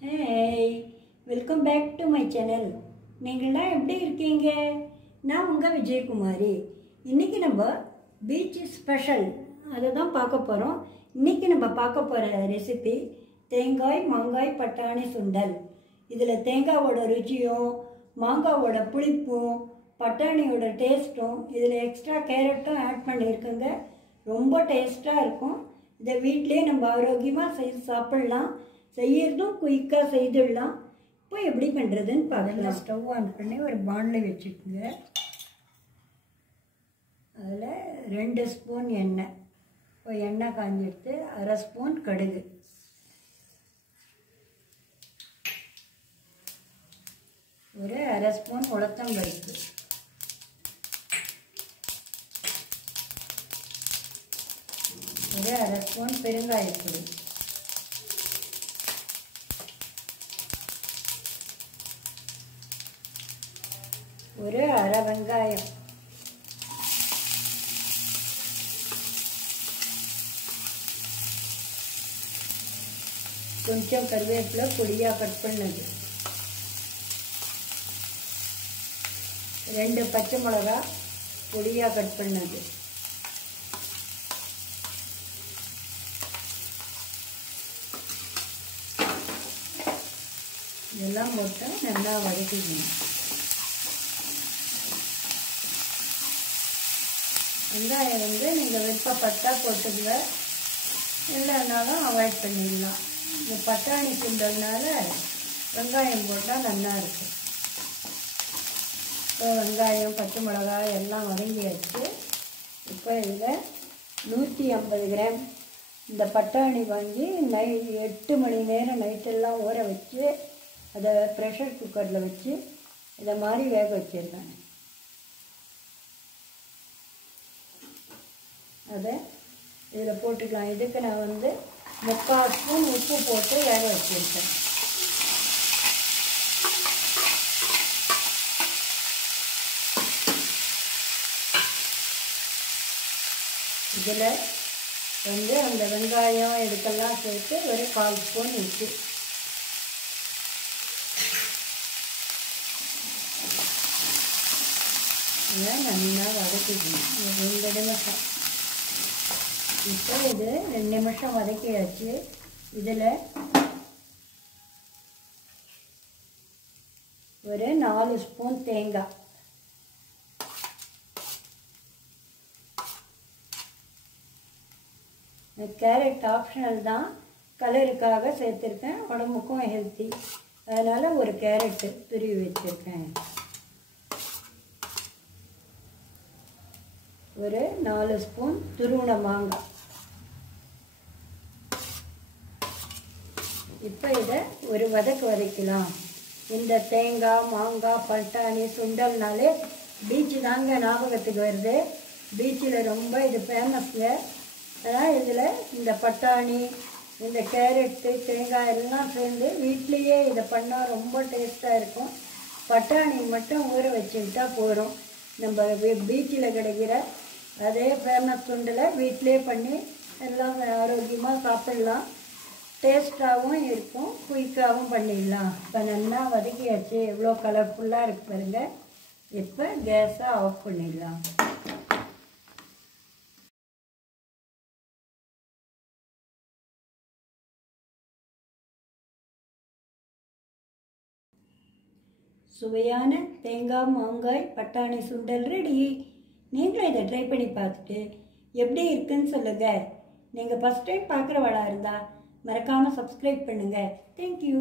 Hey, welcome back to my channel. நீங்கள்லாம் எப்படி இருக்கீங்க? நான் உங்கள் விஜயகுமாரி. இன்றைக்கி நம்ம பீச் ஸ்பெஷல் அதை தான் பார்க்க போகிறோம். இன்றைக்கி நம்ம பார்க்க போகிற ரெசிபி தேங்காய் மாங்காய் பட்டாணி சுண்டல். இதில் தேங்காவோட ருச்சியும் மாங்காவோட புளிப்பும் பட்டாணியோட டேஸ்ட்டும் இதில் எக்ஸ்ட்ரா கேரட்டும் ஆட் பண்ணியிருக்கோங்க. ரொம்ப டேஸ்ட்டாக இருக்கும். இதை வீட்டிலே நம்ம ஆரோக்கியமாக செய்து சாப்பிட்லாம். செய்யறதும் குயிக்காக செய்துடலாம். இப்போ எப்படி பண்ணுறதுன்னு பார்க்கலாம். ஸ்டவ் ஆன் பண்ணி ஒரு பாண்டில் வச்சுக்கோங்க. அதில் 2 ஸ்பூன் எண்ணெய். இப்போ எண்ணெய் காஞ்சிடுத்து 1/2 ஸ்பூன் கடுகு, ஒரு 1/2 ஸ்பூன் உளுத்தம்பருப்பு, ஒரு 1/2 ஸ்பூன் பெருங்காயத்தூள், ஒரு 1/2 வெங்காயம், கொஞ்சம் கருவேப்பிலை பொடியாக கட் பண்ணது, 2 பச்சை மிளகா பொடியாக கட் பண்ணது, இதெல்லாம் போட்டு நல்லா வதக்கிக்கணும். வெங்காயம் நீங்கள் விருப்பப்பட்டா போட்டுங்க, இல்லைன்னாலும் அவாய்ட் பண்ணிடலாம். இந்த பட்டாணி சுண்டல்னால வெங்காயம் போட்டால் நல்லா இருக்கும். இப்போ வெங்காயம் பச்சை மிளகாய் எல்லாம் வதங்கியாச்சு. இப்போ இதில் 150 கிராம் இந்த பட்டாணி வாங்கி 8 மணி நேரம் நைட்டெல்லாம் ஊற வச்சு அதை ப்ரெஷர் குக்கரில் வச்சு இதை மாதிரி வேக வச்சுருக்கேன். அதை இதில் போட்டுக்கலாம். இதுக்கு நான் 3/4 ஸ்பூன் உப்பு போட்டு வேக வச்சுருக்கேன். இதில் அந்த வெங்காயம் இதுக்கெல்லாம் சேர்த்து ஒரு 1/4 ஸ்பூன் உப்பு, இதை நல்லா வதக்கிக்கணும் 2 நிமிஷம். இப்போ இது 2 நிமிஷம் வதக்கியாச்சு. இதில் ஒரு 4 ஸ்பூன் தேங்காய், கேரட் ஆப்ஷனல் தான், கலருக்காக சேர்த்துருக்கேன். உடம்புக்கும் ஹெல்த்தி, அதனால் ஒரு கேரட்டு துருவி வச்சுருக்கேன். ஒரு 4 ஸ்பூன் துருவின மாங்காய். இப்போ இதை ஒரு வதக்கலாம். இந்த தேங்காய் மாங்காய் பட்டாணி சுண்டல்னாலே பீச்சு தாங்க ஞாபகத்துக்கு வருது. பீச்சில் ரொம்ப இது ஃபேமஸ்ங்க. ஆனால் இதில் இந்த பட்டாணி இந்த கேரட்டு தேங்காய் எல்லாம் சேர்ந்து வீட்லேயே இதை பண்ணால் ரொம்ப டேஸ்ட்டாக இருக்கும். பட்டாணி மட்டும் ஊற வச்சுக்கிட்டா போகிறோம். நம்ம பீச்சில் கிடைக்கிற அதே ஃபேமஸ் சுண்டலை வீட்டிலே பண்ணி எல்லாம் ஆரோக்கியமாக சாப்பிட்லாம். டேஸ்ட்டாகவும் இருக்கும், குயிக்காகவும் பண்ணிடலாம். இப்போ நல்லா வதக்கியாச்சு. எவ்வளோ கலர்ஃபுல்லாக இருக்கு பாருங்க. இப்போ கேஸை ஆஃப் பண்ணிடலாம். சுவையான தேங்காய் மாங்காய் பட்டாணி சுண்டல் ரெடி. நீங்களும் இதை ட்ரை பண்ணி பார்த்துட்டு எப்படி இருக்குன்னு சொல்லுங்கள். நீங்கள் ஃபஸ்ட் டைம் பார்க்குறவளா இருந்தால் மறக்காமல் சப்ஸ்கிரைப் பண்ணுங்கள். தேங்க்யூ.